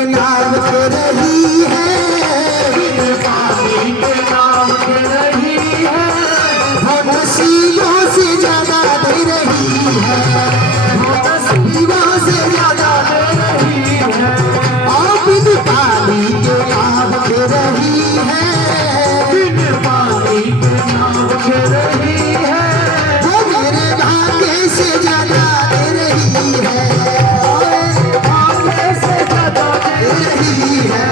के नाम के रही है, बिन पानी के नाम के रही है, वो नसीबों से ज्यादा दे रही है, वो नसीबों से ज्यादा दे रही है। और बिन पानी के नाम के रही है, बिन पानी के नाम के रही है, वो मेरे भाग्य से ज्यादा दे रही है, भाग्य से ज्यादा दे रही है।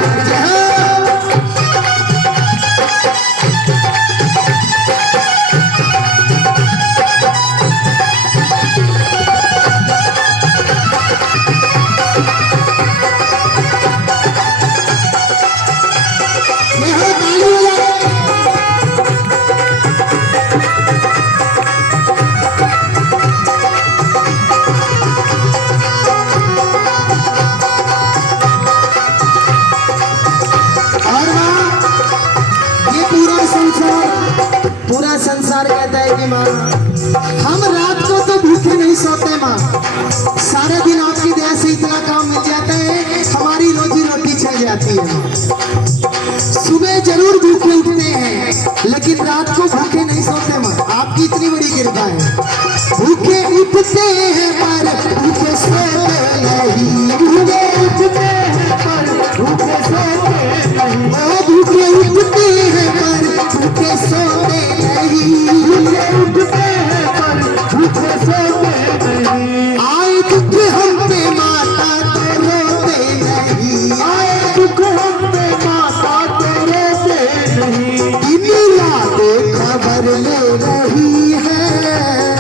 पूरा संसार कहता है कि माँ हम रात को तो भूखे नहीं सोते माँ, सारे दिन आपकी दया से इतना काम मिल जाता है, हमारी रोजी रोटी चल जाती है माँ। सुबह जरूर भूखे उठते हैं लेकिन रात को भूखे नहीं सोते माँ, आपकी इतनी बड़ी कृपा है। भूखे उठते हैं पर भूखे सोते नहीं, भूखे उठते हैं पर भूखे सोते नहीं, भूखे उठते हैं पर भूखे सोते नहीं, भूखे उठते हैं पर भूखे सोते नहीं। आए दुख हम पे माता तो रोते नहीं, आए दुख हम पे माता तो रोते नहीं। दिन रात खबर ले रही है,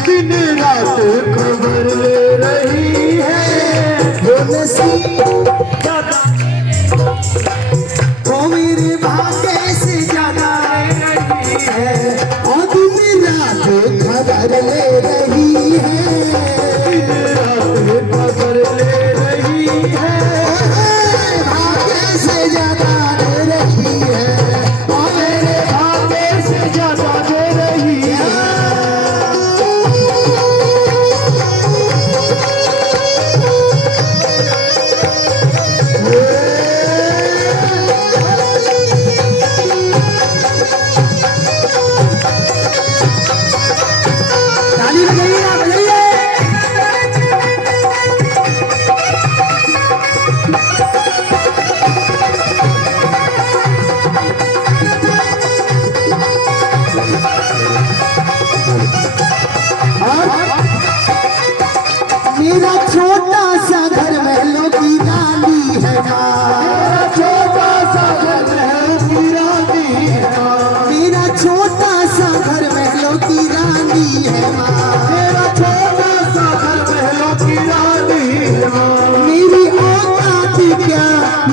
दिन रात खबर ले रही है, वो नसीब वो मेरे भाग्य से ज्यादा रही है, और दिन रात खबर ले रही है, दिन रात खबर ले रही है, भाग्य से ज्यादा दे रही है, और मेरे भाग्य से ज्यादा दे रही है। ताली बजाइए ना, बजाइए। मेरा छोटा सा घर महलों की रानी है माँ, मेरा छोटा सा घर महलों की रानी है माँ, मेरा छोटा सा घर महलों की रानी है माँ, मेरा छोटा सा घर महलों की रानी है माँ, मेरी औकात क्या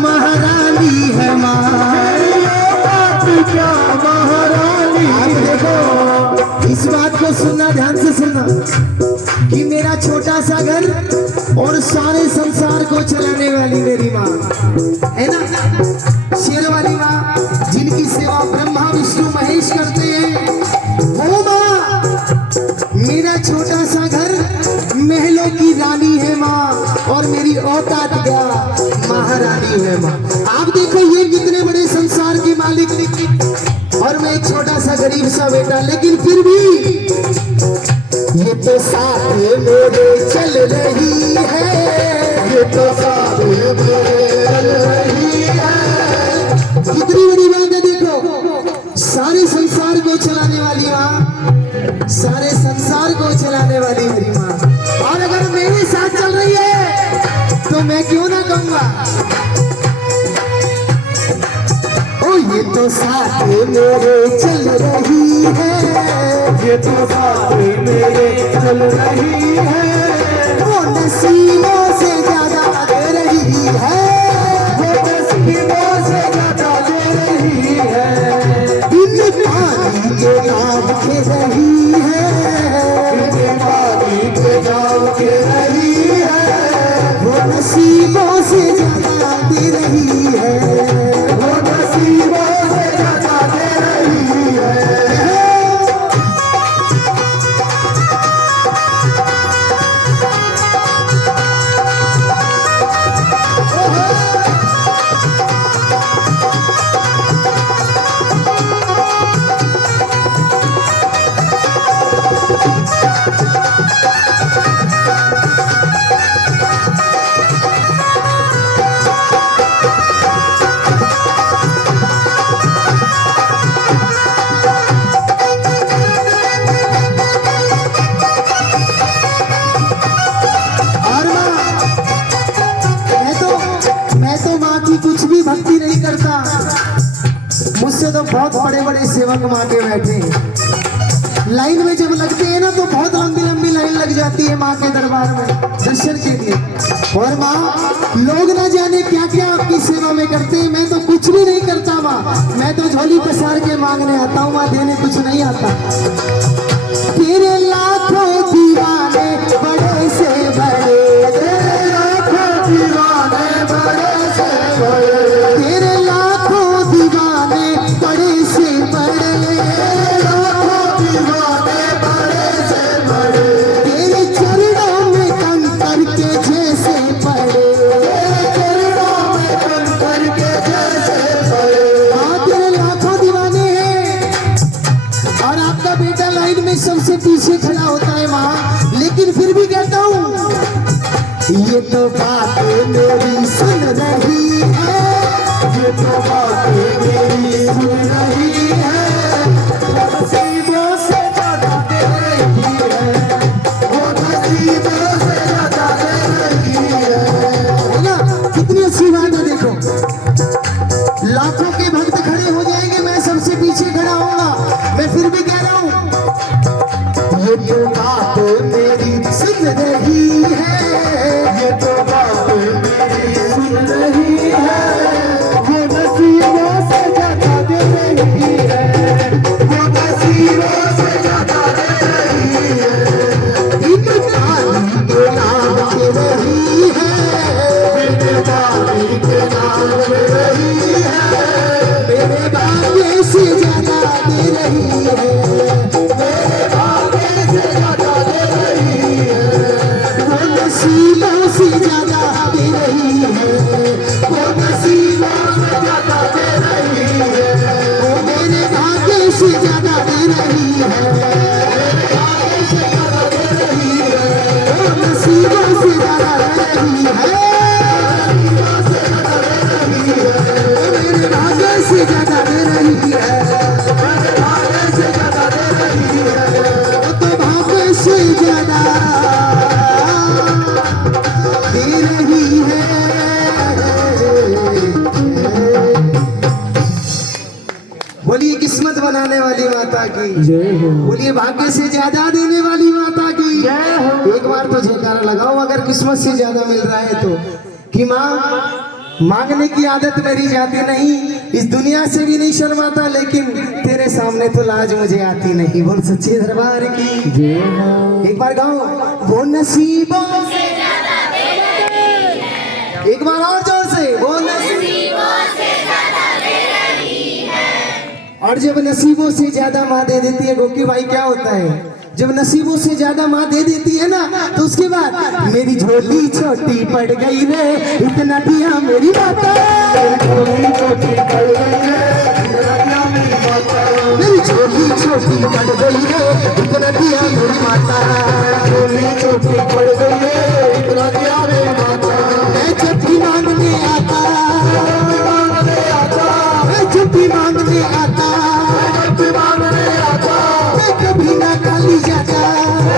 महारानी है माँ, मेरी औकात क्या महारानी। देखो इस बात को सुनना, ध्यान से सुनना कि मेरा छोटा सा घर और सारे संसार को चलाने वाली मेरी माँ है ना, शेर वाली माँ जिनकी सेवा ब्रह्मा विष्णु महेश करते हैं, वो माँ मेरा छोटा सा घर महलों की रानी है माँ, और मेरी औकात क्या महारानी है माँ। आप देखो ये कितने बड़े संसार के मालिक, और मैं एक छोटा सा गरीब सा बेटा, लेकिन फिर भी ये तो साथ मेरे चल रही है, ये तो साथ मेरे चल रही है। कितनी बड़ी बात है, देखो सारे संसार को चलाने वाली माँ, सारे संसार को चलाने वाली मेरी माँ, और अगर मेरे साथ चल रही है तो मैं क्यों ना कहूँगा, ओ ये तो साथ मेरे चल रही है, ये तो साथ मेरे चल रही है, वो नसीबों से ज्यादा दे रही है, वो नसीबों से ज्यादा दे रही है। बिन पानी के नाम के रही है, बिन पानी के नाम के रही है, वो नसीबों से ज्यादा दे रही है, वो नसीबों से ज्यादा दे रही है। तो बहुत बड़े बड़े सेवक माँ के बैठे हैं। लाइन में जब लगते हैं ना तो बहुत लंबी लंबी लाइन लग जाती है माँ के दरबार में दर्शन के लिए। और माँ लोग ना जाने क्या क्या आपकी सेवा में करते हैं, मैं तो कुछ भी नहीं करता माँ, मैं तो झोली पसार के मांगने आता हूँ माँ, देने कुछ नहीं आता। तेरे लाखों दीवाने बड़े से बड़े, तेरे लाखों दीवाने बड़े से बड़े, तेरे लाखों दीवाने बड़े से बड़े, लाखों दीवाने बड़े से बड़े, तेरे चरणों में कंकर के जैसे पड़े, तेरे चरणों में कंकर के जैसे पड़े। हाँ तेरे लाखों दीवाने हैं और आपका बेटा लाइन में सबसे पीछे खड़ा होता है माँ, लेकिन फिर भी कहता हूँ ये तो बातें मेरी सुन रही है, ये तो बातें मेरी सुन रही है, नसीबों से ज्यादा दे रही है, वो नसीबों से ज्यादा दे रही है ना। कितनी अच्छी बात है, देखो लाखों के भक्त खड़े हो जाएंगे, मैं सबसे पीछे खड़ा होऊंगा, मैं फिर भी कह रहा हूँ ये तो बात मेरी सुन रही है, ये तो बात मेरी सुन रही है, वो नसीबों से ज्यादा दे रही है, वो नसीबों से ज्यादा दे रही है, इन बाली के नाम के रही है, इन बाली के नाम के रही है, मेरे भाग्य से ज्यादा दे रही है, मेरे भाग्य से ज्यादा दे रही है, वो नसीबों से ज्यादा दे रही है, वो नसीबों से ज्यादा दे रही है, वो मेरे भाग्य से ज्यादा दे रही है, मेरे भाग्य से ज्यादा दे रही है, वो नसीबों से ज्यादा दे रही है, नसीबों से ज्यादा दे रही है, मेरे भाग्य से ज्यादा दे रही है, मेरे भाग्य से ज्यादा दे रही है, वो तो भाग्य से ज्यादा दे रही है। बोलिए किस्मत बनाने वाली माता की जय हो, बोलिए भाग्य से ज्यादा देने वाली माता की जय हो। एक बार तो जयकारा लगाओ अगर किस्मत से ज्यादा मिल रहा है तो, कि माँ मांगने की आदत मेरी जाती नहीं, इस दुनिया से भी नहीं शर्माता, लेकिन तेरे सामने तो लाज मुझे आती नहीं। बोल सच्चे दरबार की जय हो। एक बार गाओ वो नसीबों से ज्यादा दे रही है, एक बार और जोर से वो नसीबों से ज्यादा दे रही है। और जब नसीबों से ज्यादा माँ दे देती है गोकी भाई, क्या होता है जब नसीबों से ज्यादा माँ दे देती है ना, तो उसके बाद मेरी झोली छोटी पड़ गई रे, इतना दिया मेरी माता, मेरी छोटी पड़ गई रे, इतना दिया मेरी माता, मेरी झोली छोटी पड़ गई रे, इतना दिया मेरी माता, झोली छोटी पड़ गई रे, इतना दिया मेरी माता। मैं जब भी मांगने आता, मैं जब भी मांगने आता, मैं जब भी मांगने आता, मैं कभी ना खाली जाता,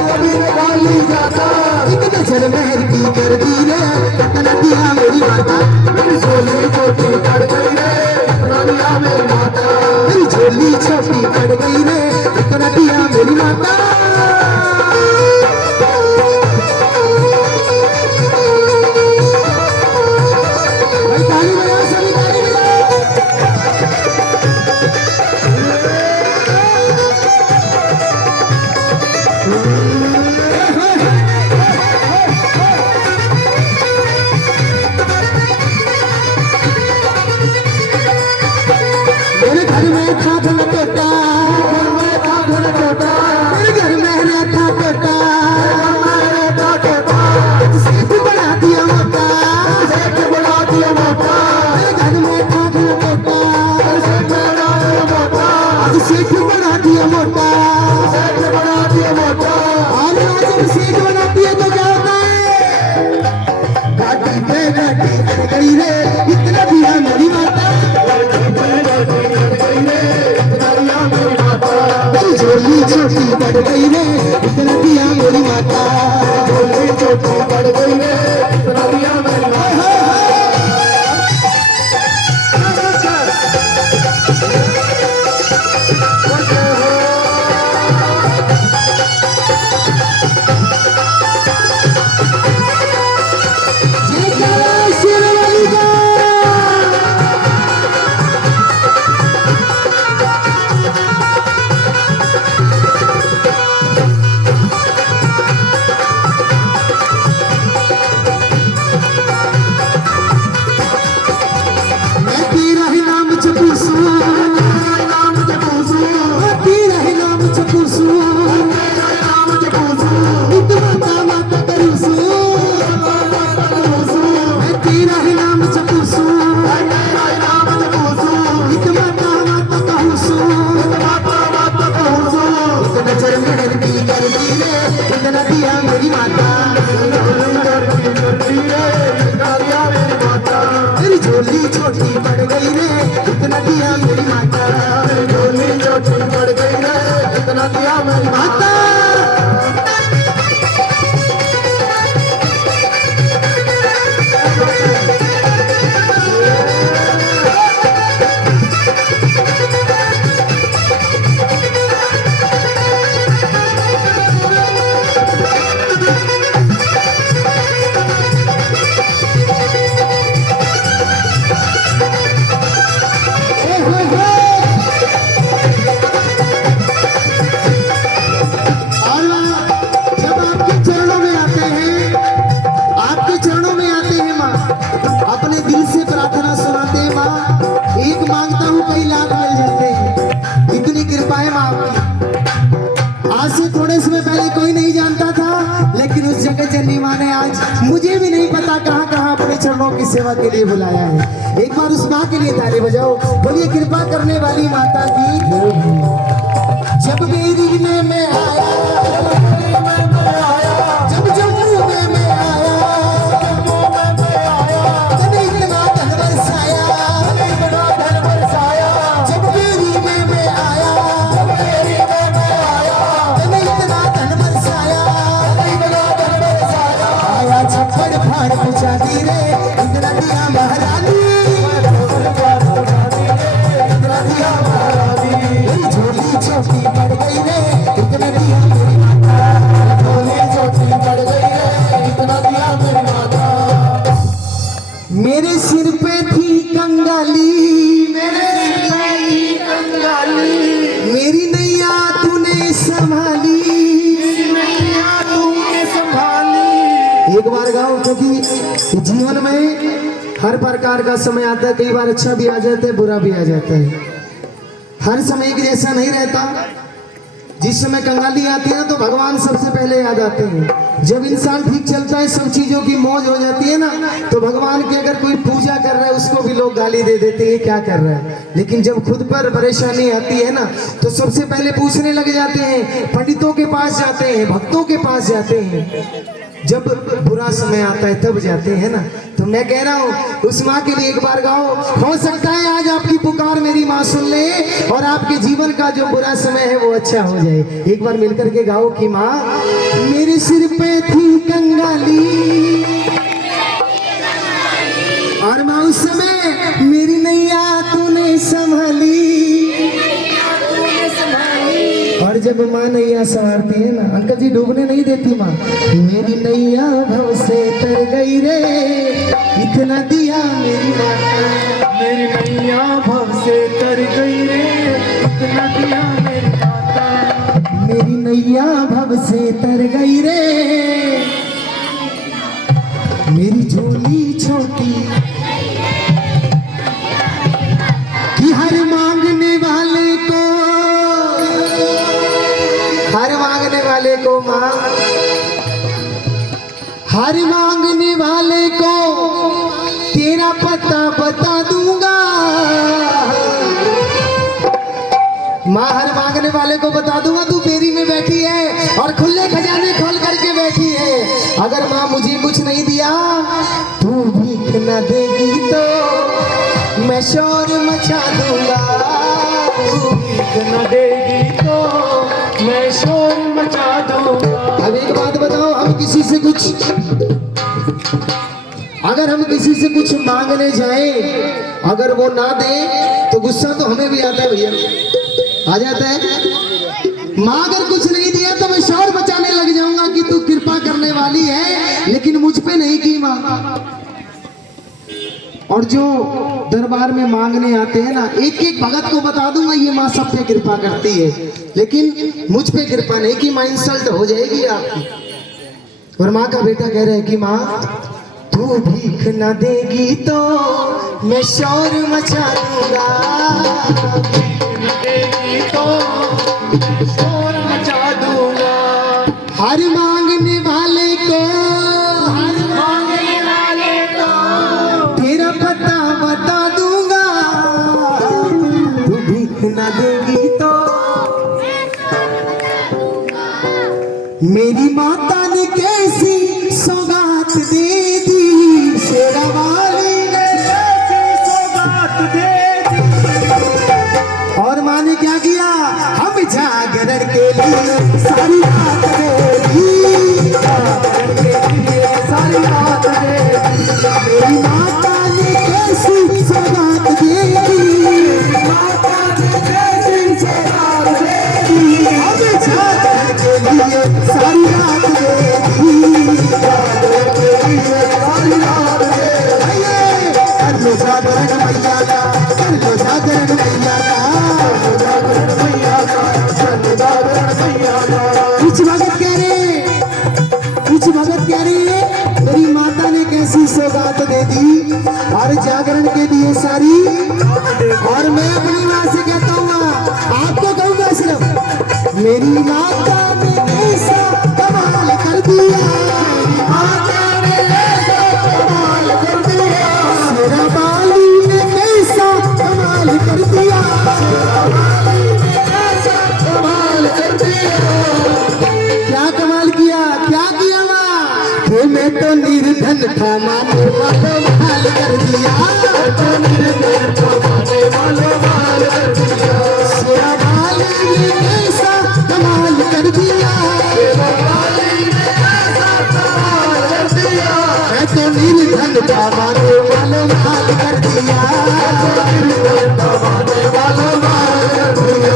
कभी ना खाली जाता, एक नजर मेहर की कर दी रे, इतना दिया मेरी माता, मेरी झोली छोटी पड़ गई रे, इतना दिया मेरी माता, मेरी झोली छोटी पड़ गई रे, इतना दिया मेरी माता। भाई ताली बजाओ, सभी ताली बजाओ। मेरे घर में था धन टोटा, मेरे घर में रहता टोटा, सेठ बना दिया मोटा, सेठ बना दिया मोटा, मेरे घर में था धन टोटा, सेठ बना दिया मोटा, सेठ बना दिया मोटा, सेठ बना दिया मोटा। और जब सेठ बनाती है तो क्या होता है, गाड़ी पे गाड़ी अड़ गई रे, इतना दिया मेरी माता, झोली छोटी पड़ गई रे, इतना दिया मेरी माता, झोली छोटी पड़ गई रे, इतना दिया मेरी माता। मेरी झोली छोटी पड़ गई रे, इतना दिया मेरी माता। झोली छोटी पड़ गई रे, इतना दिया मेरी माता। मुझे भी नहीं पता कहाँ अपने चरणों की सेवा के लिए बुलाया है। एक बार उस माँ के लिए ताली बजाओ, बोलिए कृपा करने वाली माता की। जब मेरी में आया, जब जम्मू में आया, जब इतना धन बरसाया, जब मेरी में आया, जब इतना धन बरसाया, छप्पड़ फाड़ पूछा दी रे, इतना दिया महारानी, इतना दिया महारानी। मेरी झोली छोटी पड़ गई रे, इतना दिया मेरी माता। झोली छोटी पड़ गई रे, इतना दिया मेरी माता। मेरे सिर पे थी कंगाली, मेरे सिर पे थी कंगाली, मेरी नैया तूने संभाली, मेरी नैया तूने संभाली। एक बार गाओ, क्योंकि जीवन में हर प्रकार का समय आता है। कई बार अच्छा भी आ जाता है, बुरा भी आ जाता है। हर समय एक जैसा नहीं रहता। जिस समय कंगाली आती है ना, तो भगवान सबसे पहले याद आते हैं। जब इंसान ठीक चलता है, सब चीजों की मौज हो जाती है ना, तो भगवान की अगर कोई पूजा कर रहा है, उसको भी लोग गाली दे देते हैं, क्या कर रहा है। लेकिन जब खुद पर परेशानी आती है ना, तो सबसे पहले पूछने लग जाते हैं, पंडितों के पास जाते हैं, भक्तों के पास जाते हैं। जब बुरा समय आता है तब जाते हैं ना। तो मैं कह रहा हूँ, उस माँ के लिए एक बार गाओ। हो सकता है आज आपकी पुकार मेरी माँ सुन ले, और आपके जीवन का जो बुरा समय है वो अच्छा हो जाए। एक बार मिलकर के गाओ कि माँ मेरे सिर पे थी कंगाली, और माँ उस समय मेरी नैया तूने संभाली। और जब माँ नैया संवारती है ना, अंकल जी डूबने नहीं देती माँ। मेरी नैया भव से तर गई रे, इतना दिया मेरी माता। मेरी नैया भव से तर गई रे, इतना दिया मेरी माता। मेरी नैया भव से तर गई रे, मेरी झोली छोटी कि हर मांगने वाले को, हर मांगने वाले को माँ, हर मांगने वाले को तेरा पता बता दूंगा। माँ हर मांगने वाले को बता दूंगा। तू बेरी में बैठी है और खुले खजाने खोल करके बैठी है। अगर माँ मुझे कुछ नहीं दिया, तू भीख न देगी तो मैं शोर मचा दूंगा। तू भीख न देगी तो मैं शोर मचा दूंगा। अब एक बात बताओ, हम किसी से कुछ, अगर हम किसी से कुछ मांगने जाएं, अगर वो ना दे तो गुस्सा तो हमें भी आता है भैया, आ जाता है। माँ अगर कुछ नहीं दिया तो मैं शोर बचाने लग जाऊंगा कि तू कृपा करने वाली है, लेकिन मुझ पे नहीं की माँ। और जो दरबार में मांगने आते हैं ना, एक एक भगत को बता दूंगा ये माँ सब पे कृपा करती है, लेकिन मुझ पे कृपा नहीं की। माँ इंसल्ट हो जाएगी आपकी। और माँ का बेटा कह रहे हैं कि माँ तू भीख न देगी तो मैं शोर मचा दूंगा। देगी तो शोर मचा दूंगा। हर मांगने वाले को, हर मांगने वाले को तेरा पता बता दूंगा। तू भीख न देगी तो मेरी माता ने कैसी सौगात दे दी, शेरा वाली ने कैसी मैया का, कर लो जागरण मैया का। कुछ भगत कह रहे, कुछ भगत कह रहे मेरी माता ने कैसी सौगात दे दी और जागरण के दिए सारी। और मैं अपनी माँ से कहता हूँ, आपको कहूँगा सिर्फ, मेरी माता ने ऐसा कमाल कर दिया, मेरी माता ने ऐसा कमाल कर दिया, मेरा बाली ने कैसा कमाल कर दिया, मेरा बाली ने ऐसा कमाल कर दिया। क्या कमाल किया, क्या किया माँ? कि मैं तो निर्धन था, माने वालों माल कर दिया, तो निर्धन था, माने वालों माल कर दिया। मेरा बाली ने कैसा कमाल कर दिया, मेरा बाली ने कैसा कमाल कर दिया। मैं तो निर्धन था, माने वालों माल कर दिया, तो निर्धन था, माने वालों माल कर दिया।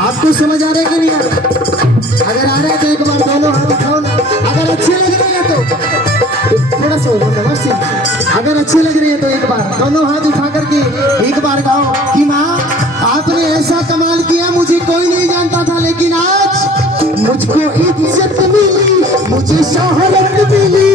आपको समझ आ रहा है कि नहीं आ रहा? अगर आ रहा है तो एक बार दोनों हाथ उठाओ ना। अगर अच्छे लग रहे हैं तो थोड़ा सा मतलब अगर अच्छे लग रहे हैं तो एक बार दोनों हाथ उठा करके एक बार गाओ कि माँ आपने ऐसा कमाल किया, मुझे कोई नहीं जानता था, लेकिन आज मुझको इज्जत मिली, मुझे शोहरत मिली,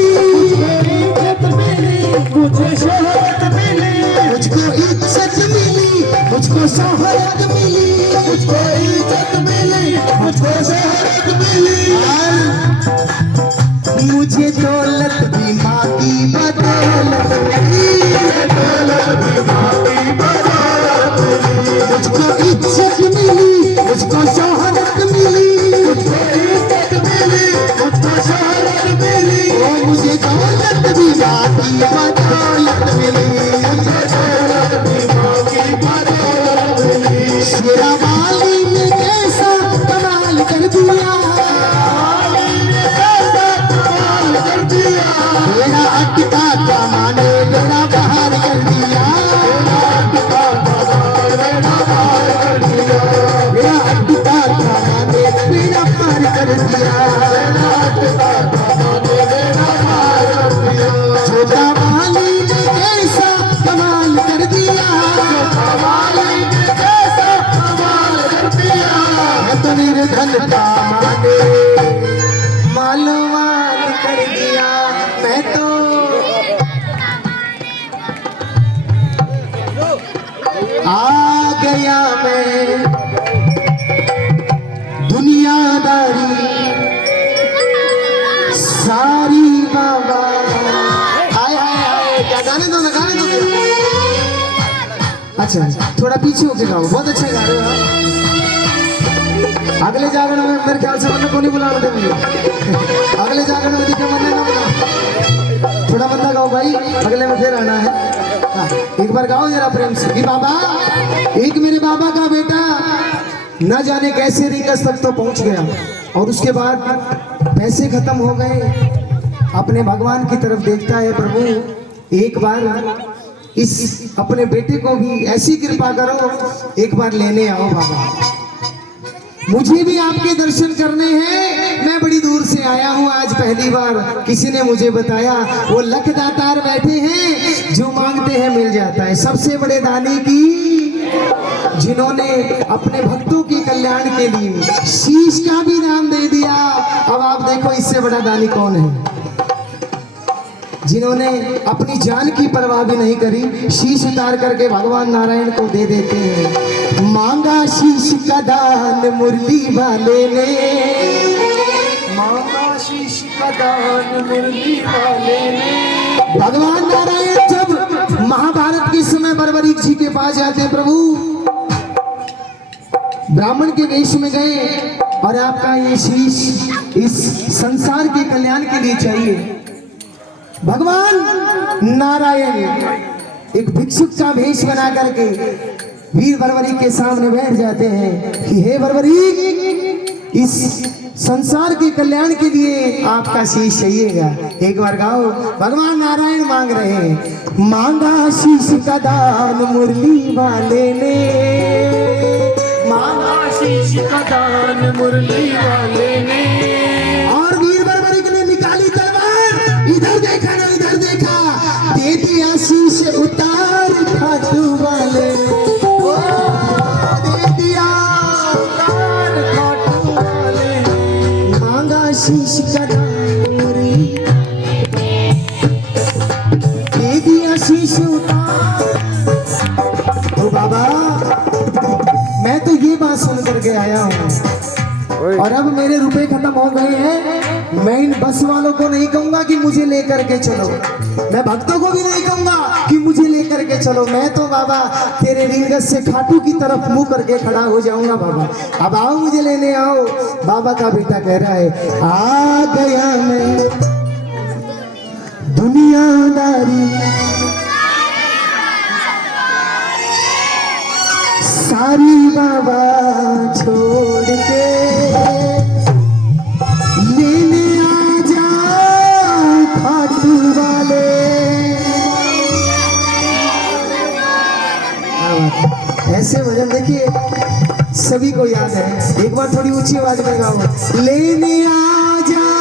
मुझे शोहरत मिली, मुझको इज्जत मिली, मुझको शोहरत मिली, मुझको इज्जत मिली, मुझको शोहरत मिली। मुझे दौलत भी माँ की बदौलत मिली, दौलत भी माँ की बदौलत मिली, मुझको इज्जत मिली, मुझको शोहरत मिली, मुझको इज्जत मिली, मुझको शोहरत मिली। ओ मुझे दौलत भी माँ की बदौलत मिली, मुझे दौलत भी माँ की बदौलत मिली। मेरा बाली ने कैसा कमाल कर दिया, मेरा अटका था माने मेरा बाहर कर दिया, मेरा अटका था माने मेरा बाहर कर दिया, मेरा अटका था माने मेरा बाहर कर दिया, मेरा अटका था माने मेरा बाहर कर दिया। छोटा बाली ने कैसा कमाल कर दिया, छोटा बाली ने कैसा कमाल कर दिया। मैं तो निर्धन था माने मालो माल कर दिया, मैं तो आ गया मैं दुनियादारी सारी बाबा। हाय हाय हाय, क्या गाने दो ना, गाने दो। अच्छा थोड़ा पीछे होके गाओ, बहुत अच्छा गा रहे हो आप। अगले जागरण में मेरे ख्याल से मैंने को नहीं बुलाना दे मुझे, अगले जागरण में दिखे मरने ना बुला, थोड़ा मंदा गाओ भाई, अगले में फिर आना है। हाँ, एक बार गाओ जरा प्रेम से कि बाबा, एक मेरे बाबा का बेटा न जाने कैसे रिंगस तक तो पहुंच गया और उसके बाद पैसे खत्म हो गए, अपने भगवान की तरफ देखता है, प्रभु एक बार इस अपने बेटे को भी ऐसी कृपा करो, एक बार लेने आओ बाबा, मुझे भी आपके दर्शन करने हैं। मैं बड़ी दूर से आया हूँ, आज पहली बार किसी ने मुझे बताया वो लख दातार बैठे हैं, जो मांगते हैं मिल जाता है। सबसे बड़े दानी की, जिन्होंने अपने भक्तों के कल्याण के लिए शीश का भी दान दे दिया। अब आप देखो इससे बड़ा दानी कौन है, जिन्होंने अपनी जान की परवाह भी नहीं करी, शीश उतार करके भगवान नारायण को दे देते हैं। मांगा शीश का दान मुरली वाले ने, मांगा शीश का दान मुरली वाले ने। भगवान नारायण जब महाभारत के समय बर्बरीक जी के पास जाते, प्रभु ब्राह्मण के वेश में गए और आपका ये शीश इस संसार के कल्याण के लिए चाहिए। भगवान नारायण एक भिक्षुक का भेष बना करके वीर बर्बरीक के सामने बैठ जाते हैं कि हे बर्बरीक, इस संसार के कल्याण के लिए आपका शीश चाहिएगा। एक बार गाओ, भगवान नारायण मांग रहे हैं, मांगा शीश का दान मुरली वाले ने, मांगा आशीष का दान मुरली वाले ने। और वीर बर्बरिक ने निकाली तलवार, इधर देखा ना इधर देखा, दे दिया शीश उतार खाटू वाले ने, ओ, दे दिया उतार खाटू वाले ने। मांगा शीश का दान मुरली, दे दिया शीश उतार। तो बाबा मैं तो ये बात सुन करके आया हूँ और अब मेरे रुपए खत्म हो गए हैं। मैं इन बस वालों को नहीं कहूंगा कि मुझे लेकर के चलो, मैं भक्तों को भी नहीं कहूंगा कि मुझे लेकर के चलो। मैं तो बाबा तेरे रिंगत से खाटू की तरफ मुंह करके खड़ा हो जाऊंगा। बाबा अब आओ, मुझे लेने आओ। बाबा का बेटा कह रहा है, आ गया मैं दुनियादारी सारी बाबा छोड़ के, लेने आ जाओ खाटू वाले। ऐसे भजन देखिए सभी को याद है, एक बार थोड़ी ऊंची आवाज में गाओ, लेने आ जाओ।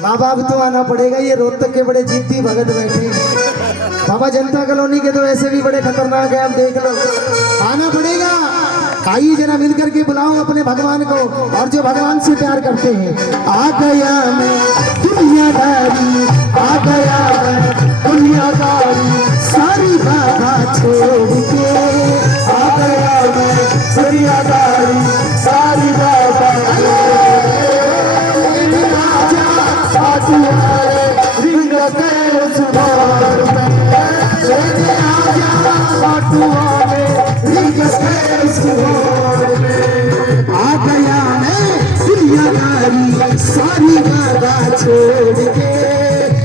बाबा अब तो आना पड़ेगा, ये रोहतक के बड़े जिद्दी भगत बैठे। बाबा जनता कॉलोनी के तो ऐसे भी बड़े खतरनाक है, अब देख लो, आना पड़ेगा। आइए जरा मिलकर के बुलाओ अपने भगवान को, और जो भगवान से प्यार करते हैं। आ गया मैं दुनियादारी, आ गया मैं दुनियादारी सारी बाधा छोड़ के, आ गया मैं दुनियादारी सारी बाधा आ गया मैं दुनियादारी सारी बाधा छोड़ के,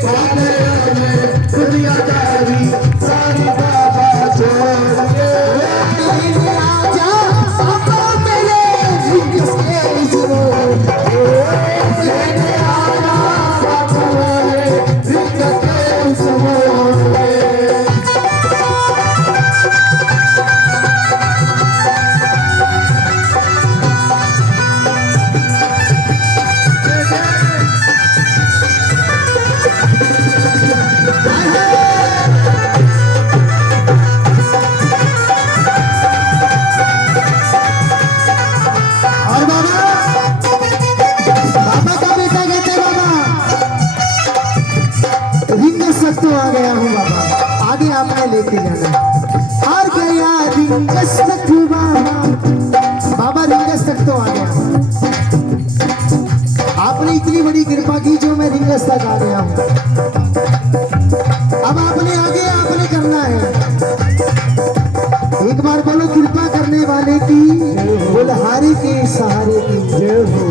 आ गया मैं दुनियादारी सारी बाधा छोड़ के। आजा पापा मेरे जिसके तो आ गया हूँ बाबा, आगे आपने लेके जाना। हार गया रिंगस तक बाबा, बाबा रिंगस तक तो आ गया। आपने इतनी बड़ी कृपा की जो मैं रिंगस तक आ गया हूँ। अब आपने आगे आपने करना है। एक बार बोलो कृपा करने वाले की, बुलहारी के सहारे की जय हो।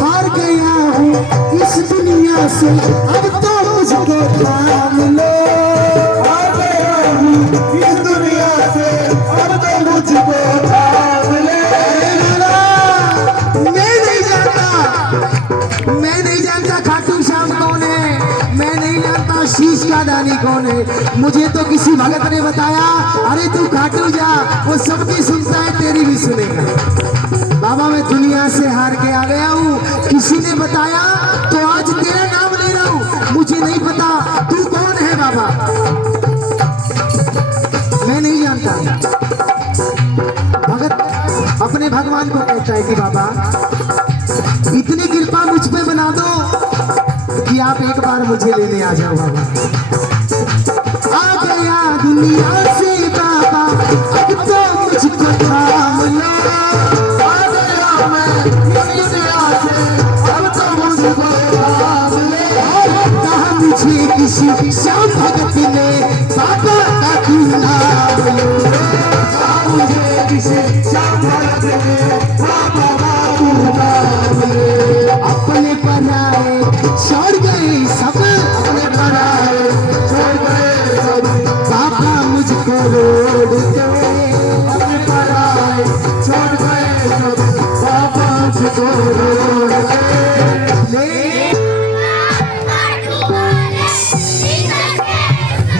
हार गया हूँ इस दुनिया से, अब तो मुझको थाम लो। हार गया हूँ इस दुनिया से, अब तो मुझको थाम ले। मैं नहीं जानता खाटू श्याम कौन है, मैं नहीं जानता शीश का दानी कौन है। मुझे तो किसी भगत ने बताया, अरे तू खाटू जा, वो सबकी सुनता है, तेरी भी सुनेगा। बाबा मैं दुनिया से हार के आ गया हूँ, किसी ने बताया तो आज तेरा नाम ले रहा हूँ। मुझे नहीं पता तू कौन है बाबा, मैं नहीं जानता। भगत अपने भगवान को कहता है कि बाबा इतनी कृपा मुझ पे बना दो कि आप एक बार मुझे लेने आ जाओ। बाबा आ गया दुनिया से बाबा, अब तो मुझको थाम लो। आ गया मैं दुनिया से, अब तो मुझको थाम ले। कहा मुझे किसी श्याम भगत ने बाबा का नाम लो। मुझे किसी श्याम भगत ने बाबा का नाम लो। अपने पराए छोड़ गए सब, अपने पराए छोड़ गए सब, बाबा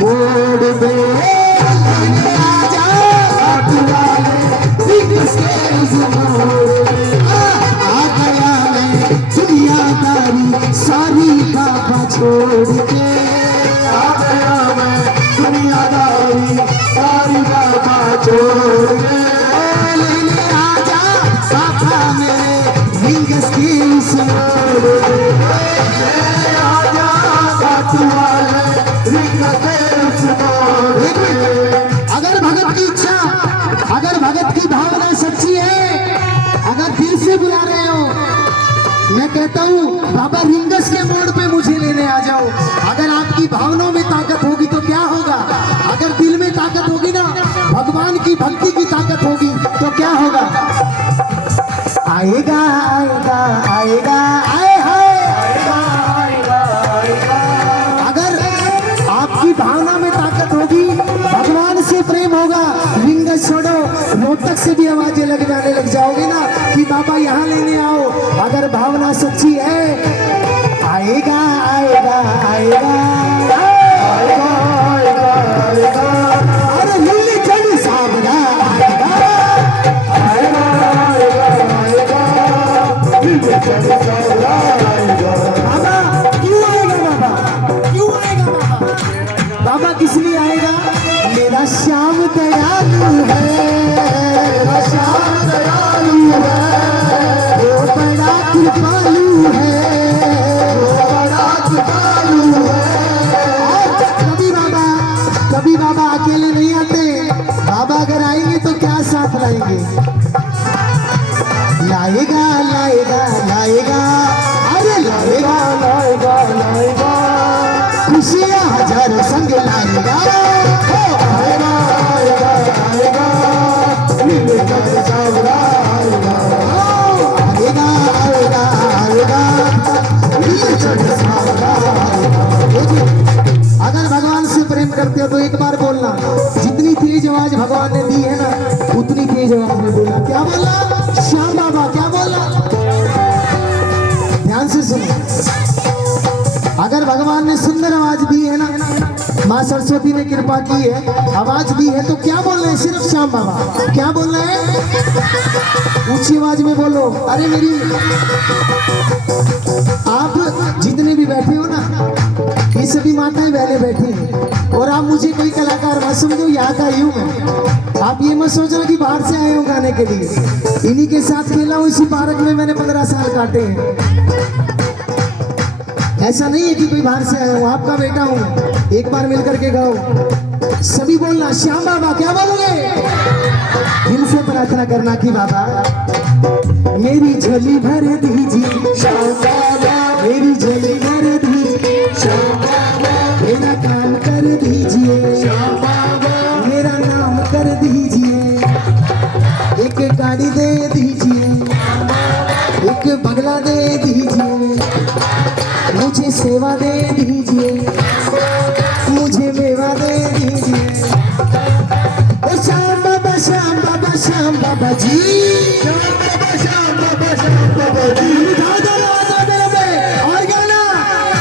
मोड़ पे आजा काटवाले रिंग्स के उस मोड़ पे आ गया मैं दुनियादारी सारी बाबा छोड़ के आ गया मैं दुनियादारी सारी बाबा छोड़ के लेने आजा बाबा मेरे रिंग्स के उस मोड़ पे आजा काटवाले रिंग्स के उस मोड़ पे। अगर भगत की इच्छा, अगर भगत की भावना सच्ची है, अगर दिल से बुला रहे हो, मैं कहता हूँ बाबा रिंगस के मोड़ पे मुझे लेने आ जाओ। अगर आपकी भावनाओं में ताकत होगी तो क्या होगा? अगर दिल में ताकत होगी ना, भगवान की भक्ति की ताकत होगी तो क्या होगा? आएगा आएगा आएगा आए हाय अगर आपकी भावना में ताकत होगी, भगवान से प्रेम होगा, रिंगस छोड़ो, रोहतक से भी आवाजें लग जाने लग जाओगे ना कि बाबा यहाँ लेने आओ। अगर भावना सच्ची है, आएगा आएगा आएगा आएगा आएगा आएगा अरे नीली चढ़ी सामना आएगा आएगा आएगा आएगा नीली चढ़ी सामना आएगा। बाबा क्यों आएगा? बाबा क्यों आएगा? बाबा किस लिए आएगा? मेरा श्याम दयालु है, मेरा श्याम दयालु है, वो बड़ा कृपालु है, वो बड़ा कृपालु है। और कभी बाबा अकेले नहीं आते। बाबा अगर आएंगे तो क्या साथ लाएंगे? लाएगा लाएगा लाएगा अरे लाएगा लाएगा लाएगा खुशियाँ हजारों संग लाएगा। आएगा आएगा आएगा नीले चढ़े सावरा आएगा आएगा आएगा आएगा नीले चढ़े सावरा आएगा। देखिए, अगर भगवान से प्रेम करते हो तो एक बार बोलना, जितनी तेज आवाज भगवान ने दी है ना उतनी तेज आवाज में बोला। क्या बोला? श्याम बाबा क्या बोला? ध्यान से सुनो। अगर भगवान ने सुंदर आवाज दी है ना, माँ सरस्वती ने कृपा की है, आवाज दी है, तो क्या बोल रहे हैं? सिर्फ श्याम बाबा क्या बोल रहे हैं? ऊंची आवाज में बोलो। अरे मेरी आप जितने भी बैठे हो ना, ये सभी माताएं बहने बैठी हैं और आप मुझे कोई कलाकार मत समझो, यहाँ का ही हूँ मैं। आप ये मत सोचना कि बाहर से आए हो गाने के लिए। इन्हीं के साथ खेला हूँ, इसी पार्क में मैंने 15 साल काटे हैं। ऐसा नहीं है कि कोई बाहर से आया हूँ, आपका बेटा हूँ। एक बार मिलकर के गाओ, सभी बोलना श्याम बाबा क्या बोलोगे? दिल से प्रार्थना करना कि बाबा मेरी झोली भर दीजिए श्याम बाबा, मेरी झोली भर दीजिए श्याम बाबा, मेरा काम कर दीजिए श्याम बाबा, मेरा नाम कर दीजिए, एक गाड़ी दे दीजिए, एक बंगला दे दीजिए, मुझे सेवा दे दीजिए, मुझे मेवा दे दीजिए। ओ श्याम बाबा श्याम बाबा श्याम बाबा जी, श्याम बाबा श्याम बाबा श्याम बाबा जी। और गाना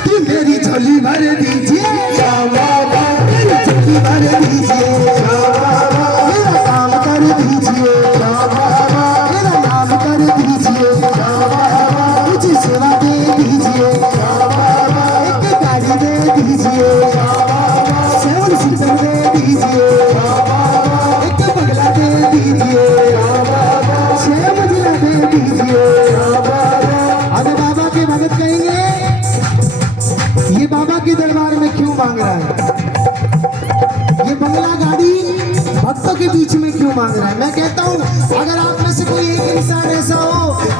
कि मेरी झोली भर दीजिए श्याम बाबा, मेरी झोली भर दीजिए श्याम बाबा, मेरा काम कर दीजिए श्याम बाबा, मेरा नाम कर दीजिए श्याम बाबा, मुझे सेवा दे दीजिए श्याम बाबा, एक गाड़ी दे दीजिए श्याम बाबा, 7 सीटर दे दीजिए श्याम बाबा, एक बंगला दे दीजिए श्याम बाबा, 6 मंजिला दे दीजिए श्याम बाबा। अगर बाबा के भगत कहेंगे ये बाबा के दरबार में क्यों मांग रहा है, ये बंगला गाड़ी भक्तों के बीच में क्यों मांग रहा है? मैं कहता हूँ अगर आप में से कोई एक इंसान ऐसा हो,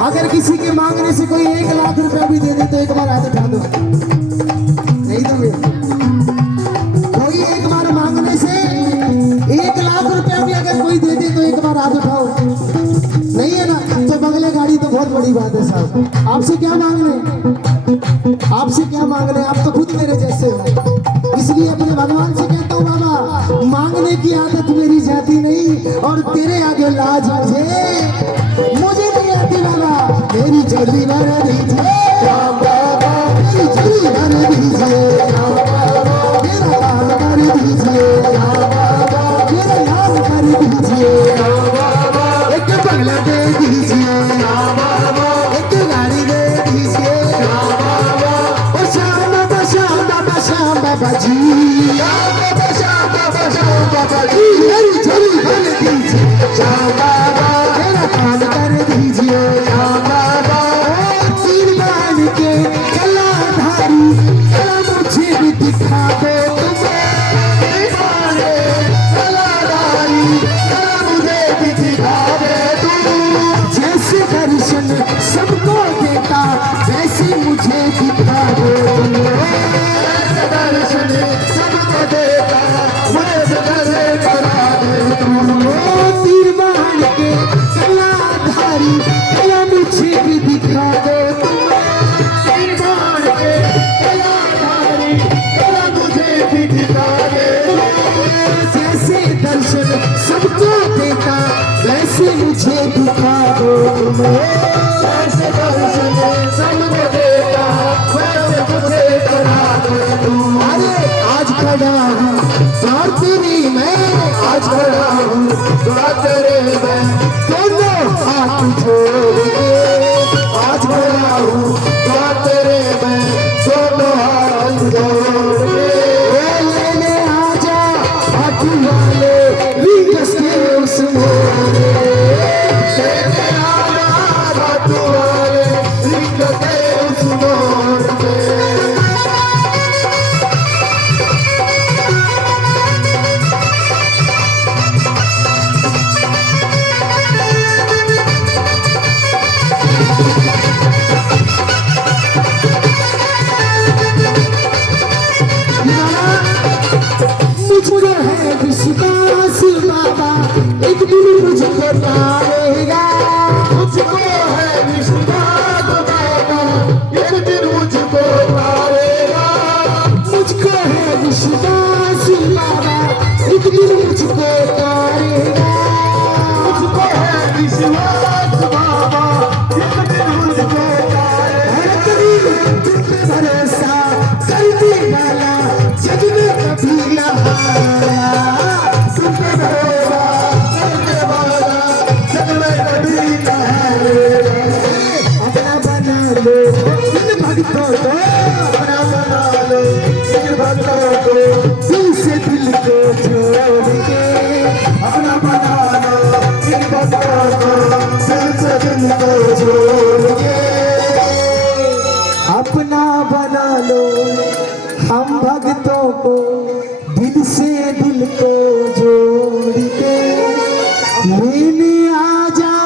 अगर किसी के मांगने से कोई 1 लाख रुपया भी दे दे तो एक बार हाथ उठा दो। नहीं दोगे? कोई एक बार मांगने से 1 लाख रुपया भी अगर कोई दे दे तो एक बार हाथ उठाओ। नहीं है ना? तो बंगले गाड़ी तो बहुत बड़ी बात है साहब। आपसे क्या मांगने, आपसे क्या मांगने? आप तो खुद मेरे जैसे हो। इसलिए अपने भगवान से कहता हूँ बाबा मांगने की आदत मेरी जाती नहीं, और तेरे आगे लाज मुझे नहीं आती बाबा। मेरी झोली भर दीजिए श्याम बाबा, मेरी झोली भर दीजिए श्याम बाबा, मेरा काम कर दीजिए श्याम बाबा, मेरा नाम कर दीजिए श्याम बाबा, एक बंगला दे दीजिए श्याम बाबा, एक गाड़ी दे दीजिए श्याम बाबा, ओ श्याम बाबा श्याम बाबा श्याम बाबा जी, श्याम बाबा श्याम बाबा श्याम बाबा जी, मेरी झोली भर दीजिए श्याम बाबा, मेरा काम कर दीजिए श्याम बाबा, तीर बाण के कलाधारी कला मुझे भी दिखा दो तुम्हें, कलाधारी कला मुझे भी दिखा दे तुम, जैसे दर्शन सबको देता वैसे मुझे दिखा दो जैसे दर्शन सबको देता वैसे मुझे करा दे तुम, तीर बाण के कलाधारी कला मुझे भी दिखा दो तुम्हें, तीर बाण के कलाधारी कला मुझे भी दिखा दे, जैसे दर्शन सबको देता वैसे मुझे दिखा दो तुम्हें, जैसे दर्शन सबको देता वैसे मुझे करा दो तुम, अरे आज खड़ा हूँ द्वार तेरी मैं, आज खड़ा हूँ द्वार तेरे मैं, दोनों हाथ जोड़ के आज खड़ा हूँ द्वार तेरे मैं, दोनों हाथ जोड़ के, लेने आजा हाथ वाले रिंगस के उस मोरे, लेने आजा हाथ वाले रिंगस के उस मोरे, मुझको है विश्वास बाबा एक दिन मुझको पाएगा, मुझको है विश्वास बाबा एक दिन मुझको पाएगा, मुझको है विश्वास बाबा एक दिन मुझको पाएगा, मुझको है विश्वास बाबा एक दिन मुझको पाएगा, तुम पे भरोसा करने वाला जग में कभी न हारा, तुम पे भरोसा करने वाला जग में कभी न हारा, अपना बना लो इन भक्तों को, अपना बना लो इन भक्तों को, दिल से दिल को जोड़ के, अपना बना लो इन भक्तों को, दिल से दिल को जोड़ के, अपना बना लो हम भक्तों को, दिल से दिल को जोड़ के, लेने आजा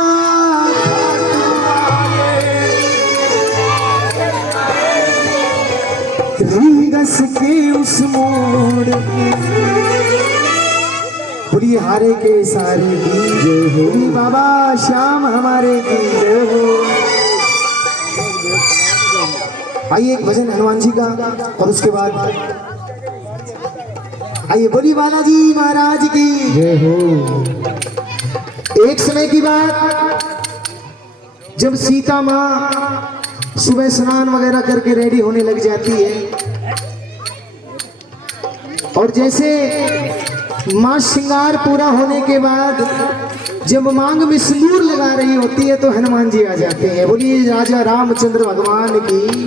रिंगस के उस मोड़ के, बोलिए हारे के सारे की जय हो, बाबा श्याम हमारे की जय हो। आइए एक भजन हनुमान जी का और उसके बाद आइए बोली बालाजी महाराज की जय हो। एक समय की बात, जब सीता माँ सुबह स्नान वगैरह करके रेडी होने लग जाती है और जैसे माँ श्रृंगार पूरा होने के बाद जब मांग में सिंदूर लगा रही होती है तो हनुमान जी आ जाते हैं। बोलिए राजा रामचंद्र भगवान की।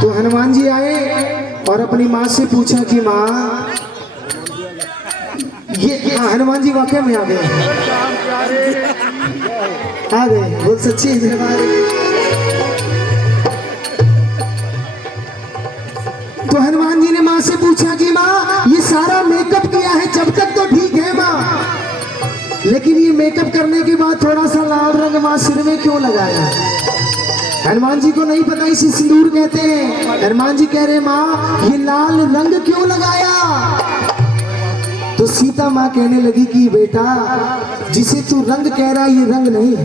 तो हनुमान जी आए और अपनी माँ से पूछा कि माँ ये हनुमान जी वाकई में आ गए, आ गए, बोल सच्ची तो हनुमान जी ने माँ से पूछा कि माँ ये सारा मेकअप किया है, जब तक तो ठीक है माँ, लेकिन ये मेकअप करने के बाद थोड़ा सा लाल रंग माँ सिर में क्यों लगाया? हनुमान जी को नहीं पता इसे सिंदूर कहते हैं। हनुमान जी कह रहे माँ ये लाल रंग क्यों लगाया? तो सीता माँ कहने लगी कि बेटा जिसे तू रंग कह रहा है ये रंग नहीं है,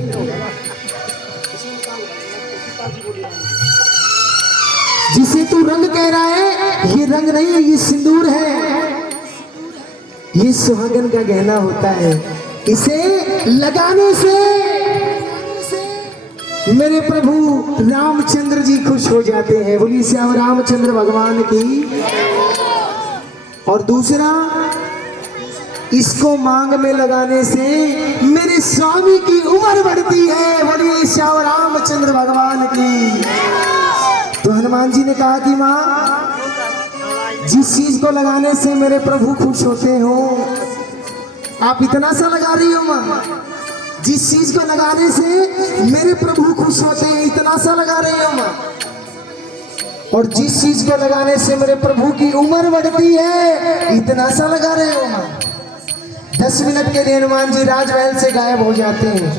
जिसे तू रंग कह रहा है ये रंग नहीं है, ये सिंदूर है। ये सुहागन का गहना होता है, इसे लगाने से मेरे प्रभु रामचंद्र जी खुश हो जाते हैं। बोली श्याम रामचंद्र भगवान की। और दूसरा, इसको मांग में लगाने से मेरे स्वामी की उम्र बढ़ती है। बोलिए श्याम रामचंद्र भगवान की। तो हनुमान जी ने कहा कि माँ, जिस चीज को लगाने से मेरे प्रभु खुश होते हो, आप इतना सा लगा रही हो माँ। जिस चीज को लगाने से मेरे प्रभु खुश होते हैं, इतना सा लगा रही हो माँ। और जिस चीज को लगाने से मेरे प्रभु की उम्र बढ़ती है, इतना सा लगा रहे हो माँ। 10 मिनट के लिए हनुमान जी राजमहल से गायब हो जाते हैं।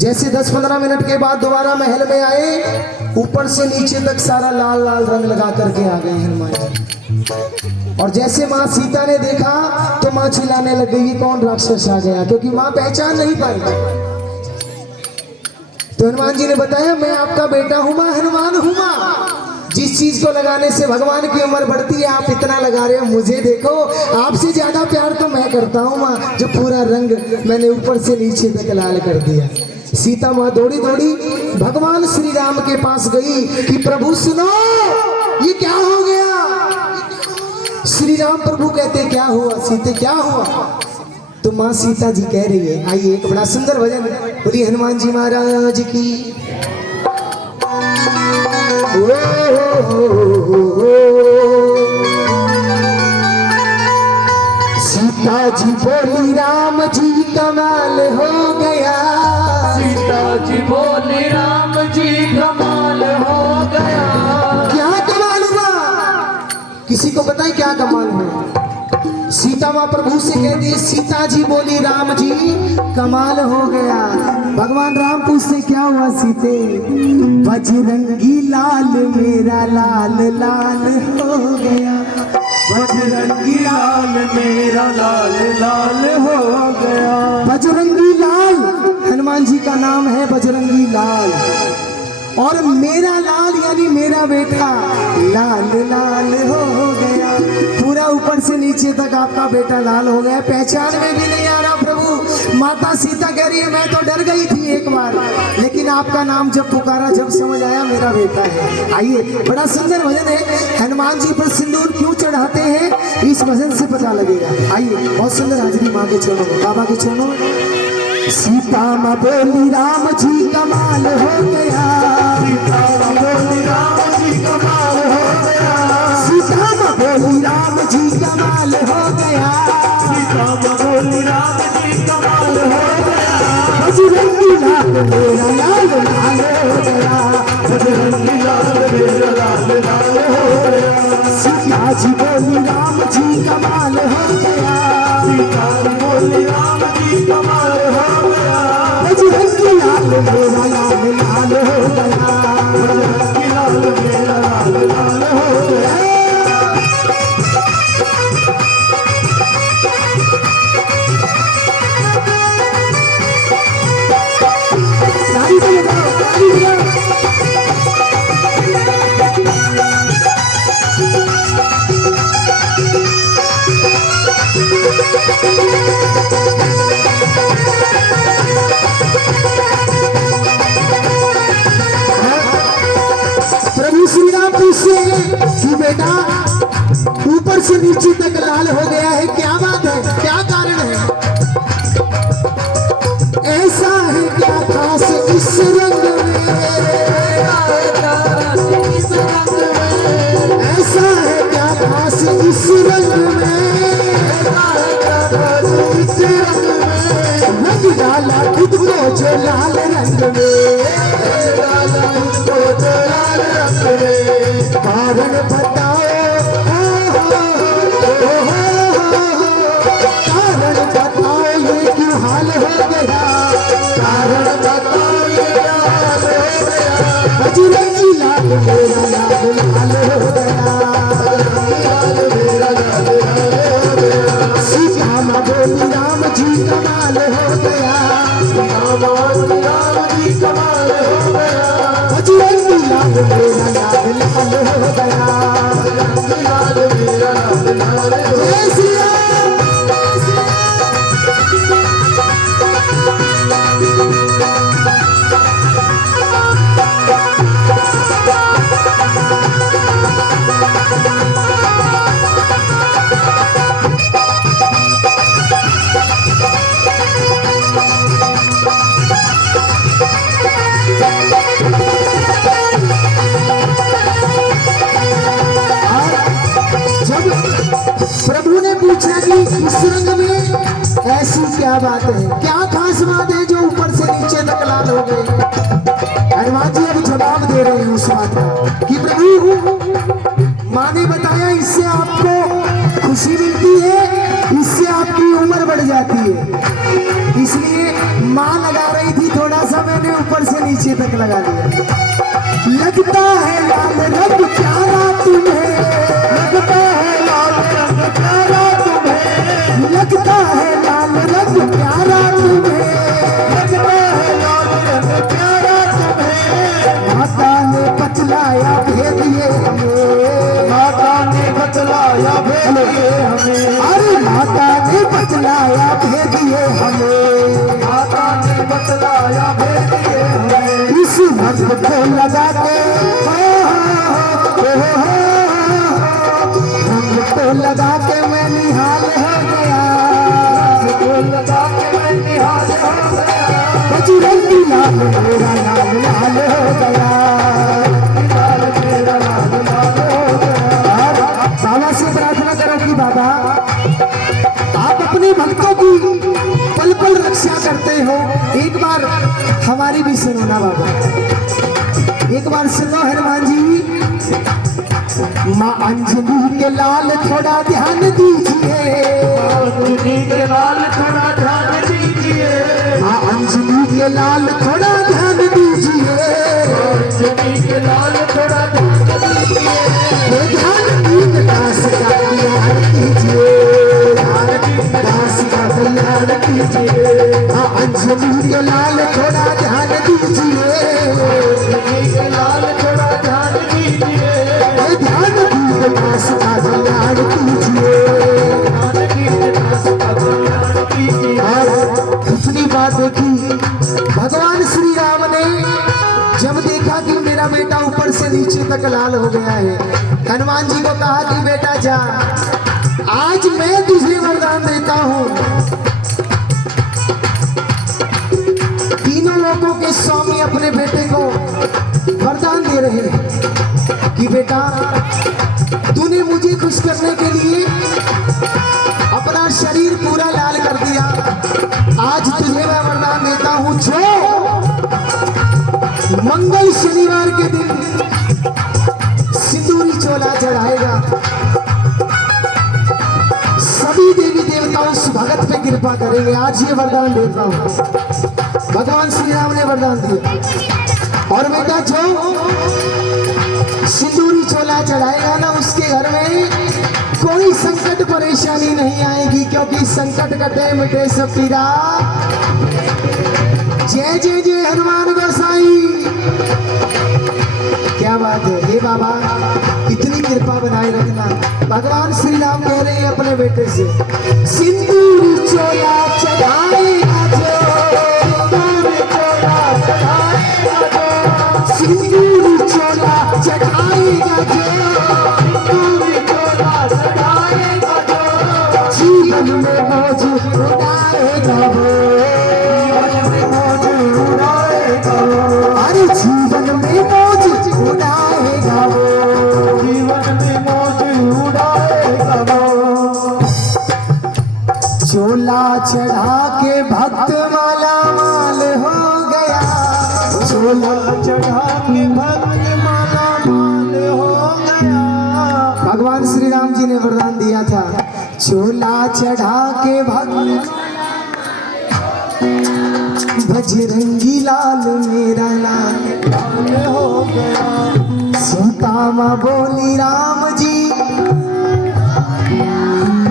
जैसे 10-15 मिनट के बाद दोबारा महल में आए, ऊपर से नीचे तक सारा लाल लाल रंग लगा करके आ गए हनुमान जी। और जैसे माँ सीता ने देखा तो माँ चिल्लाने लग गई, कौन राक्षस आ गया, क्योंकि माँ पहचान नहीं पाई। तो हनुमान जी ने बताया, मैं आपका बेटा हूँ माँ, हनुमान हूँ माँ। जिस चीज को लगाने से भगवान की उम्र बढ़ती है, आप इतना लगा रहे हो। मुझे देखो, आपसे ज्यादा प्यार तो मैं करता हूँ माँ, जो पूरा रंग मैंने ऊपर से नीचे तक लाल कर दिया। सीता माँ दौड़ी दौड़ी भगवान श्री राम के पास गई कि प्रभु सुनो, ये क्या हो गया। श्री राम प्रभु कहते, क्या हुआ सीते, क्या हुआ। तो माँ सीता जी कह रही है, आइए एक बड़ा सुंदर भजन बोली हनुमान जी महाराज की। सीता जी बोली राम जी कमाल हो गया। सीता जी बोली राम जी कमाल हो गया। क्या कमाल हुआ, किसी को पता है क्या कमाल हुआ। सीता माँ प्रभु से कहती है, सीता जी बोली राम जी कमाल हो गया। भगवान राम पूछते, क्या हुआ सीते। बजरंगी लाल मेरा लाल लाल हो गया। बजरंगी लाल मेरा लाल लाल हो गया। बजरंगी लाल हनुमान जी का नाम है, बजरंगी लाल। और मेरा लाल यानी मेरा बेटा लाल लाल हो गया। पूरा ऊपर से नीचे तक आपका बेटा लाल हो गया, पहचान में भी नहीं आ रहा प्रभु। माता सीता कह रही है, मैं तो डर गई थी एक बार, लेकिन आपका नाम जब पुकारा, जब समझ आया मेरा बेटा है। आइए, बड़ा सुंदर भजन है। हनुमान जी पर सिंदूर क्यों चढ़ाते हैं, इस भजन से पता लगेगा। आइए, बहुत सुंदर हाजिरी माँ के चरणों में, बाबा के चरणों में। सीता माँ बोली राम जी कमाल हो गया। सीता माँ बोली राम जी कमाल हो गया। सीता माँ बोली राम जी कमाल हो गया। सीता माँ बोली राम जी कमाल हो गया। बजरंगी लाल मेरा लाल लाल हो गया। बजरंगी लाल मेरा लाल लाल हो गया। सीता जी बोली राम जी कमाल हो गया। सीता जी बोली राम जी कमाल हो गया। बजरंगी लाल मेरा लाल लाल हो गया। बजरंगी लाल मेरा लाल लाल हो गया। ताली बजाओ, ताली बजाओ। प्रभु श्री राम पूछते कि बेटा ऊपर से नीचे तक लाल हो गया है, क्या बात है, क्या कारण है। ऐसा है क्या खास इस रंग में, ऐसा है क्या खास इस रंग में। रंग डाला खुद को जो लाल रंग में, कारण बताओ, कारण बताओ ये क्यों हाल हो गया। कारण बताओ ये क्या हाल हो गया। बजरंगी लाल मेरा लाल लाल हो गया। सीता माँ बोली राम जी कमाल हो गया। बजरंगी लाल मेरा लाल लाल हो गया। ऐसी क्या बात है, क्या खास बात है जो ऊपर से नीचे तक लाल हो गए। हनुमान जी अभी जवाब दे रहे हैं उस बात का कि प्रभु माँ ने बताया इससे आपको खुशी मिलती है, इससे आपकी उम्र बढ़ जाती है, इसलिए माँ लगा रही थी, थोड़ा सा मैंने ऊपर से नीचे तक लगा दिया। लगता है लाल रंग प्यारा तुम्हें, लगता है लाल रंग प्यारा तुम्हें, लगता है लाल रंग प्यारा तुम्हें, लगता है लाल रंग प्यारा तुम्हें। माता ने बतलाया भेद ये हमें, माता ने बतलाया भेद ये हमें, अरे माता ने बतलाया भेद ये हमें, माता ने बतलाया भेद ये हमें। इस भक्त को लगा के रंग को लगा के मैं निहाल हो गया, रंग को लगा के मैं निहाल हो गया। बजरंगी लाल मेरा लाल लाल हो गया, लाल मेरा लाल लाल हो गया। बाबा से प्रार्थना करो कि बाबा आप अपने भक्तों की पल पल रक्षा करते हो, एक बार हमारी भी सुनो ना बाबा, एक बार सुनो हनुमान जी। माँ अंजनी के लाल थोड़ा ध्यान दीजिए, अंजनी के लाल थोड़ा ध्यान दीजिए, माँ अंजनी के लाल थोड़ा ध्यान दीजिए, अंजनी के लाल थोड़ा ध्यान दीजिए। ध्यान दीन दास का कल्याण कीजिए, ध्यान दीन दास का कल्याण कीजिए। माँ अंजनी के लाल थोड़ा ध्यान दीजिए, अंजनी के लाल थोड़ा ध्यान दीजिए। ध्यान दीन दास का कल्याण कीजिए, ध्यान दीन दास का कल्याण कीजिए। और दूसरी बात देखी, भगवान श्री राम ने जब देखा कि मेरा बेटा ऊपर से नीचे तक लाल हो गया है, हनुमान जी को कहा कि बेटा जा, आज मैं तुझे वरदान देता हूं। तीनों लोगों के स्वामी अपने बेटे को वरदान दे रहे हैं कि बेटा तूने मुझे खुश करने के लिए अपना शरीर पूरा लाल कर दिया, आज तुझे मैं वरदान देता हूं, जो मंगल शनिवार के दिन सिंदूरी चोला चढ़ाएगा, सभी देवी देवता उस भगत पे कृपा करेंगे। आज ये वरदान देता हूं, भगवान श्री राम ने वरदान दिया। और बेटा जो सिंदूरी चोला चढ़ाएगा ना, उसके घर में कोई संकट परेशानी नहीं आएगी, क्योंकि संकट कटे मिटे सब पीरा। जय जय जय हनुमान गोसाई। क्या बात है, हे बाबा इतनी कृपा बनाए रखना। भगवान श्री राम कह रहे हैं अपने बेटे से, सिंदूर चोला चढ़ाएगा जो, सिंदूर चोला चढ़ाएगा जो, सिंदूर चोला चढ़ाएगा जो, सिंदूर चोला चढ़ाएगा जो, जीवन में मौज उड़ाएगा वो, जीवन में मौज उड़ाएगा वो, अरे जीवन में मौज उड़ाएगा वो, जीवन में मौज उड़ाएगा वो। चोला चढ़ा के भक्त माला माल हो गया, चोला चढ़ा के भक्त माला माल हो गया। भगवान श्री राम जी ने वरदान दिया था, चोला चढ़ा के भक्त बजरंगी लाल मेरा लाल लाल हो गया। सीता माँ बोली राम जी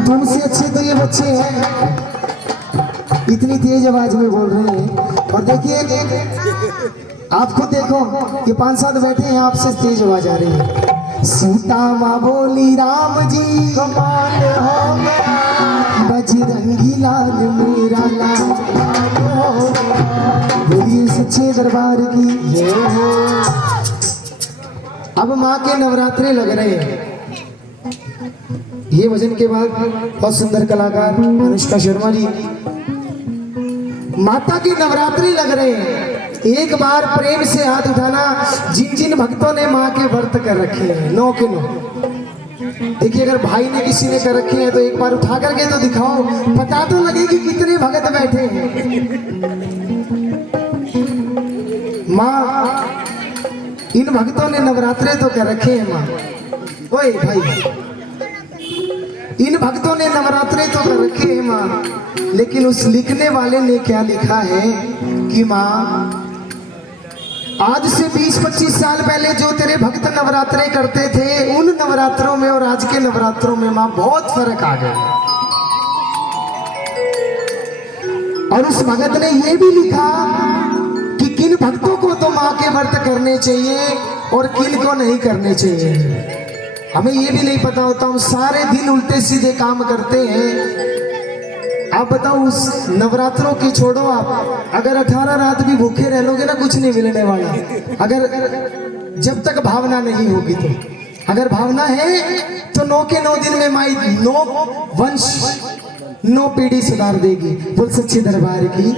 तुमसे अच्छे तो ये बच्चे हैं, इतनी तेज आवाज में बोल रहे हैं। और देखिए आप खुद देखो, ये 5-7 बैठे हैं, आपसे तेज आवाज आ रही है। सीता माँ बोली राम जी कमाल हो गया, बजरंगी लाल मेरा लाल लाल हो गया। बोलिए सच्चे दरबार की जय हो। अब माँ के नवरात्रे लग रहे हैं। ये भजन के बाद बहुत सुंदर कलाकार अनुष्का शर्मा जी, माता के नवरात्रि लग रहे हैं। एक बार प्रेम से हाथ उठाना जिन जिन भक्तों ने माँ के व्रत कर रखे हैं, 9 के 9। देखिए अगर भाई ने किसी ने कर रखे हैं तो एक बार उठा करके तो दिखाओ, पता तो लगे कि कितने भगत बैठे हैं। माँ इन भक्तों ने नवरात्रे तो कर रखे हैं। माँ ओए भाई, इन भक्तों ने नवरात्रे तो कर रखे हैं माँ, लेकिन उस लिखने वाले ने क्या लिखा है कि माँ आज से 20-25 साल पहले जो तेरे भक्त नवरात्रे करते थे, उन नवरात्रों में और आज के नवरात्रों में माँ बहुत फर्क आ गया। और उस भगत ने यह भी लिखा कि किन भक्तों को तो माँ के व्रत करने चाहिए और किन को नहीं करने चाहिए। हमें ये भी नहीं पता होता, हम सारे दिन उल्टे सीधे काम करते हैं। आप बताओ उस नवरात्रों की छोड़ो, आप अगर 18 रात भी भूखे रह लोगे ना, कुछ नहीं मिलने वाला। अगर जब तक भावना नहीं होगी तो, अगर भावना है तो 9 के 9 दिन में माई 9 वंश 9 पीढ़ी सुधार देगी। बोल सच्चे दरबार की।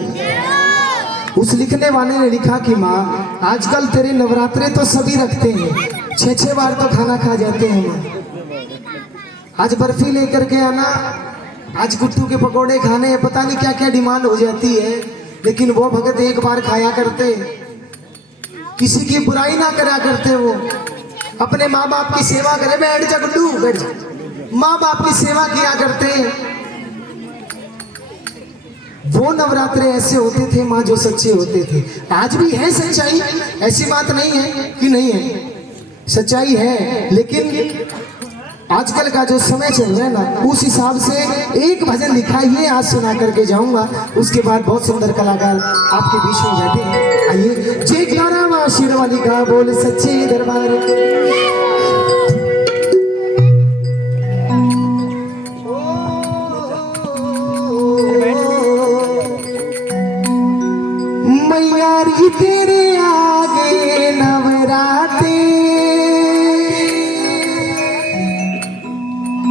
उस लिखने वाले ने लिखा कि माँ आजकल तेरे नवरात्रे तो सभी रखते हैं, 6-6 बार तो खाना खा जाते हैं माँ। आज बर्फी लेकर के आना, आज गुट्टू के पकोड़े खाने, पता नहीं क्या क्या डिमांड हो जाती है। लेकिन वो भगत एक बार खाया करते, किसी की बुराई ना करा करते, वो अपने माँ बाप की सेवा करे। बैठ जा गुड्डू बैठ जा, माँ बाप की सेवा किया करते। वो नवरात्रे ऐसे होते थे माँ जो सच्चे होते थे। आज भी है सच्चाई, ऐसी बात नहीं है कि नहीं है, सच्चाई है। लेकिन आजकल का जो समय चल रहा है ना, उस हिसाब से एक भजन लिखा है, ये आज सुना करके जाऊंगा। उसके बाद बहुत सुंदर कलाकार आपके बीच में बैठे हैं। आइए जय ग्यारह माँ शेरवाली का बोल सच्चे दरबार। मैयारी तेरे आगे नवराते,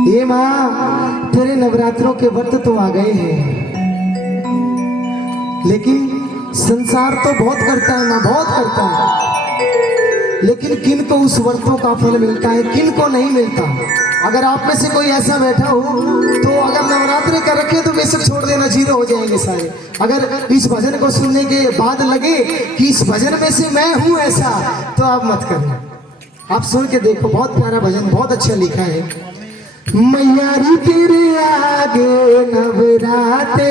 ये माँ तेरे नवरात्रों के व्रत तो आ गए हैं, लेकिन संसार तो बहुत करता है माँ, बहुत करता है। लेकिन किन को उस व्रतों का फल मिलता है, किन को नहीं मिलता। अगर आप में से कोई ऐसा बैठा हो तो अगर नवरात्रि कर रखे तो बेशक छोड़ देना, 0 हो जाएंगे सारे। अगर इस भजन को सुनने के बाद लगे कि इस भजन में से मैं हूं ऐसा, तो आप मत करना। आप सुन के देखो, बहुत प्यारा भजन, बहुत अच्छा लिखा है। मैयारी तेरे आगे नवराते,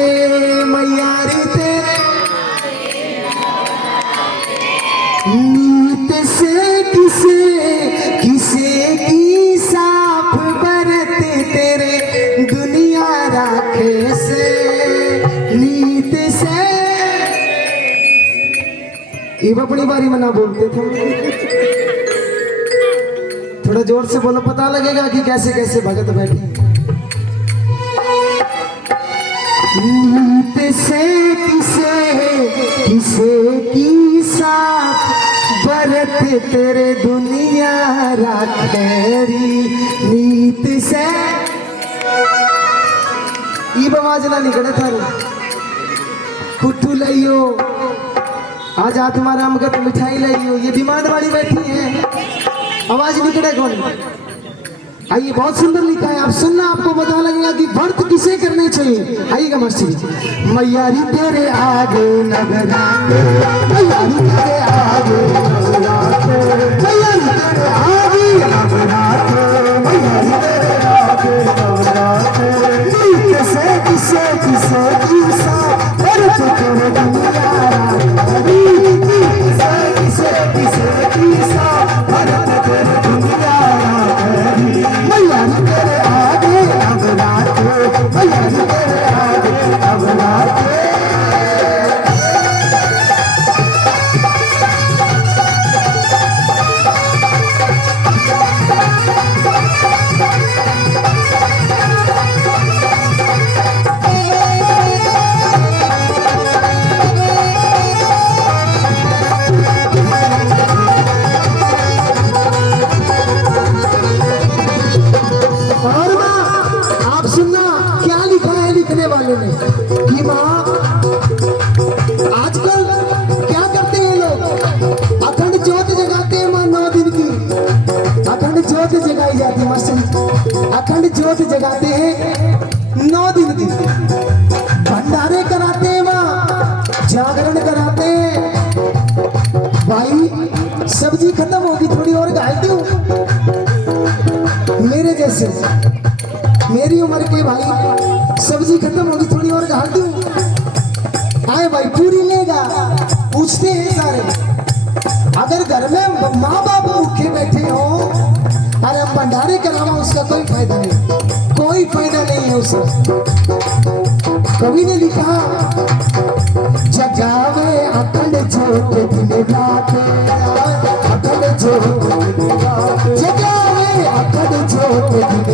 मैयारी तेरे नीत से किसे की साफ बरते तेरे दुनिया राखे से, नीत से। ये अपनी बारी में ना बोलते थे, थोड़ा जोर से बोलो, पता लगेगा कि कैसे कैसे भगत बैठे। नीत से किसे की साथ बरत तेरे दुनिया राखेरी, नीत से ई बवाज ना निकले थारू कुट्टू लियो, आज आत्मा राम का मिठाई लियो। ये डिमांड वाली बैठी है, आवाज निकले कौन। आइए बहुत सुंदर लिखा है, आप सुनना, आपको पता लगेगा कि व्रत किसे करने चाहिए। आइएगा मस्ती। मैयारी तेरे आगे नवरात्रे, मैयारी तेरे आगे नवरात्रे, मैयारी तेरे आगे नवरात्रे, मैयारी तेरे आगे नवरात्रे। किसे किसे किसे किसा व्रत तेरे दुनिया राखेरी, किसे किसे किसा व्रत तेरे दुनिया राखेरी। मैयारी तेरे आगे नवरात्रे, मैयारी तेरे आगे नवरात्रे। कि माँ आजकल क्या करते हैं लोग, अखंड ज्योत जगाते हैं माँ, 9 दिन की अखंड ज्योत जगाई जाती है। मस्त से मेरी उम्र के भाई सब्जी खत्म होगी थोड़ी और घाट दूं आए भाई पूरी लेगा पूछते हैं सारे अगर घर में माँ बाप भूखे बैठे हो अरे हम भंडारे करावा उसका कोई फायदा नहीं है उसका कवि ने लिखा जगावे अखंड ज्योत दिन रात अखंड ज्योत दिन रात जगावे अखंड ज्योत दिन